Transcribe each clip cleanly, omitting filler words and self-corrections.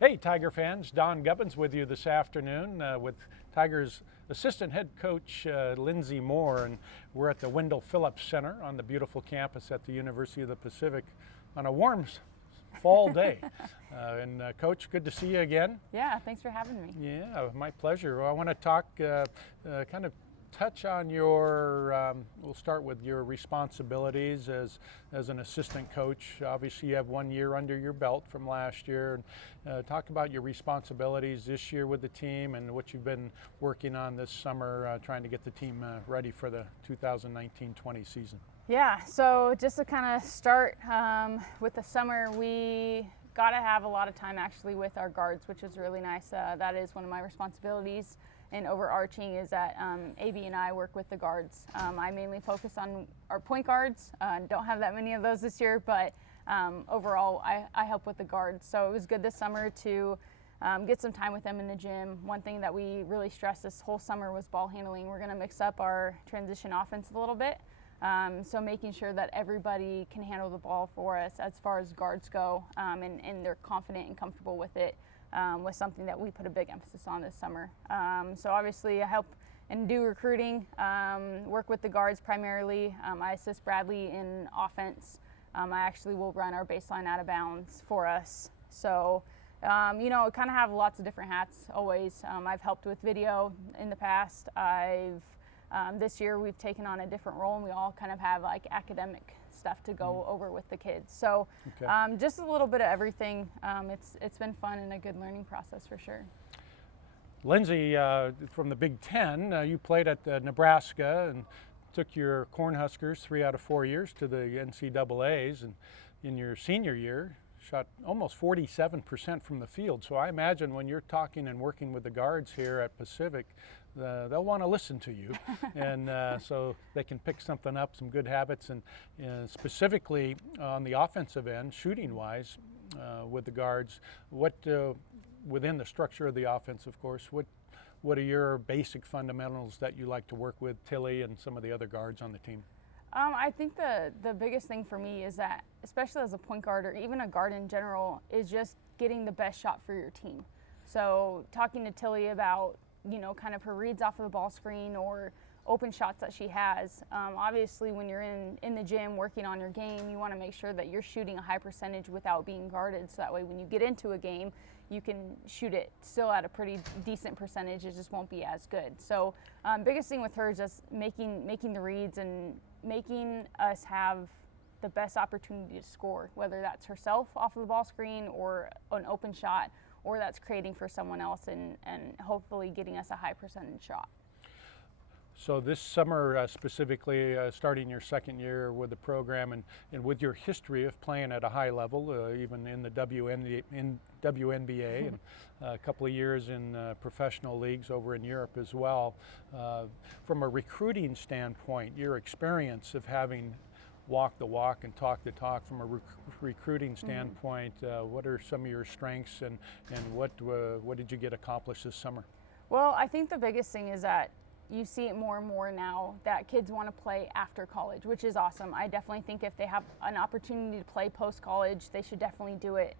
Hey, Tiger fans, Don Gubbins with you this afternoon with Tigers assistant head coach Lyndsey Moore, and we're at the Wendell Phillips Center on the beautiful campus at the University of the Pacific on a warm fall day. Coach, good to see you again. Yeah, thanks for having me. Yeah, my pleasure. Well, I want to talk, kind of touch on your, we'll start with your responsibilities as an assistant coach. Obviously you have 1 year under your belt from last year. Talk about your responsibilities this year with the team and what you've been working on this summer, trying to get the team ready for the 2019-20 season. Yeah, so just to kind of start with the summer, we got to have a lot of time actually with our guards, which is really nice. That is one of my responsibilities. And overarching is that AB and I work with the guards. I mainly focus on our point guards. Don't have that many of those this year, but overall I help with the guards. So it was good this summer to get some time with them in the gym. One thing that we really stressed this whole summer was ball handling. We're going to mix up our transition offense a little bit. So making sure that everybody can handle the ball for us as far as guards go, and they're confident and comfortable with it. Was something that we put a big emphasis on this summer. So obviously I help and do recruiting, work with the guards primarily. I assist Bradley in offense. I actually will run our baseline out of bounds for us. So, kind of have lots of different hats always. I've helped with video in the past. This year we've taken on a different role, and we all kind of have like academic stuff to go over with the kids. So just a little bit of everything. It's been fun and a good learning process for sure. Lyndsey, from the Big Ten, you played at Nebraska and took your Cornhuskers 3 out of 4 years to the NCAAs, and in your senior year shot almost 47% from the field. So I imagine when you're talking and working with the guards here at Pacific, they'll want to listen to you, and so they can pick something up, some good habits, and specifically on the offensive end, shooting-wise, with the guards. What within the structure of the offense, of course, what are your basic fundamentals that you like to work with Tilly and some of the other guards on the team? I think the biggest thing for me is that, especially as a point guard or even a guard in general, is just getting the best shot for your team. So talking to Tilly about kind of her reads off of the ball screen or open shots that she has. Obviously, when you're in the gym working on your game, you want to make sure that you're shooting a high percentage without being guarded. So that way, when you get into a game, you can shoot it still at a pretty decent percentage. It just won't be as good. So biggest thing with her is just making the reads and making us have the best opportunity to score, whether that's herself off of the ball screen or an open shot, or that's creating for someone else and hopefully getting us a high percentage shot. So this summer, specifically starting your second year with the program and with your history of playing at a high level, even in the WNBA and a couple of years in professional leagues over in Europe as well, from a recruiting standpoint, your experience of having walk the walk and talk the talk from a recruiting standpoint, what are some of your strengths and what did you get accomplished this summer? Well, I think the biggest thing is that you see it more and more now that kids want to play after college, which is awesome. I definitely think if they have an opportunity to play post-college, they should definitely do it.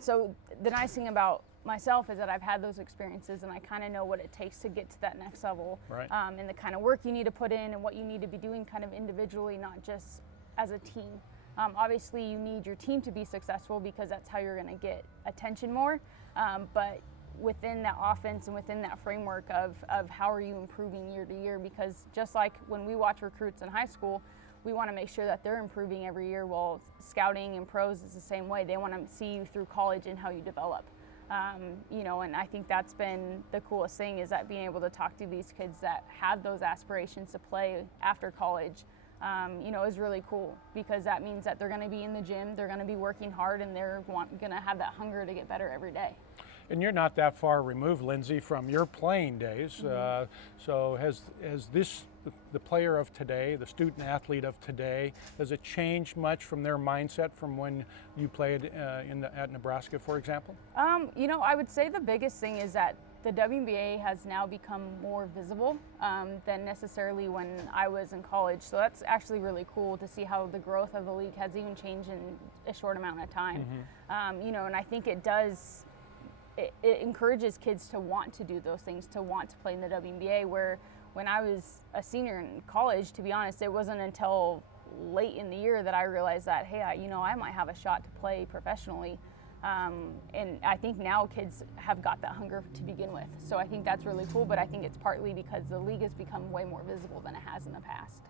So the nice thing about myself is that I've had those experiences and I kind of know what it takes to get to that next level, right. And the kind of work you need to put in and what you need to be doing kind of individually, not just as a team. Obviously, you need your team to be successful because that's how you're going to get attention more, but within that offense and within that framework of how are you improving year to year, because just like when we watch recruits in high school, we want to make sure that they're improving every year. Well, scouting and pros is the same way. They want to see you through college and how you develop. And I think that's been the coolest thing, is that being able to talk to these kids that have those aspirations to play after college, is really cool, because that means that they're going to be in the gym, they're going to be working hard, and they're going to have that hunger to get better every day. And you're not that far removed, Lyndsey, from your playing days. So has this, the player of today, the student athlete of today, has it changed much from their mindset from when you played at Nebraska, for example? I would say the biggest thing is that the WNBA has now become more visible than necessarily when I was in college. So that's actually really cool to see how the growth of the league has even changed in a short amount of time. You know, and I think it does, it encourages kids to want to do those things, to want to play in the WNBA, where when I was a senior in college, to be honest, it wasn't until late in the year that I realized that, hey, you know, I might have a shot to play professionally. And I think now kids have got that hunger to begin with. So I think that's really cool, but I think it's partly because the league has become way more visible than it has in the past.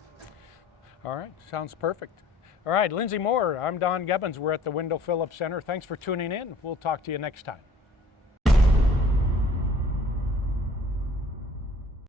All right, sounds perfect. All right, Lyndsey Moore, I'm Don Gubbins. We're at the Wendell Phillips Center. Thanks for tuning in. We'll talk to you next time.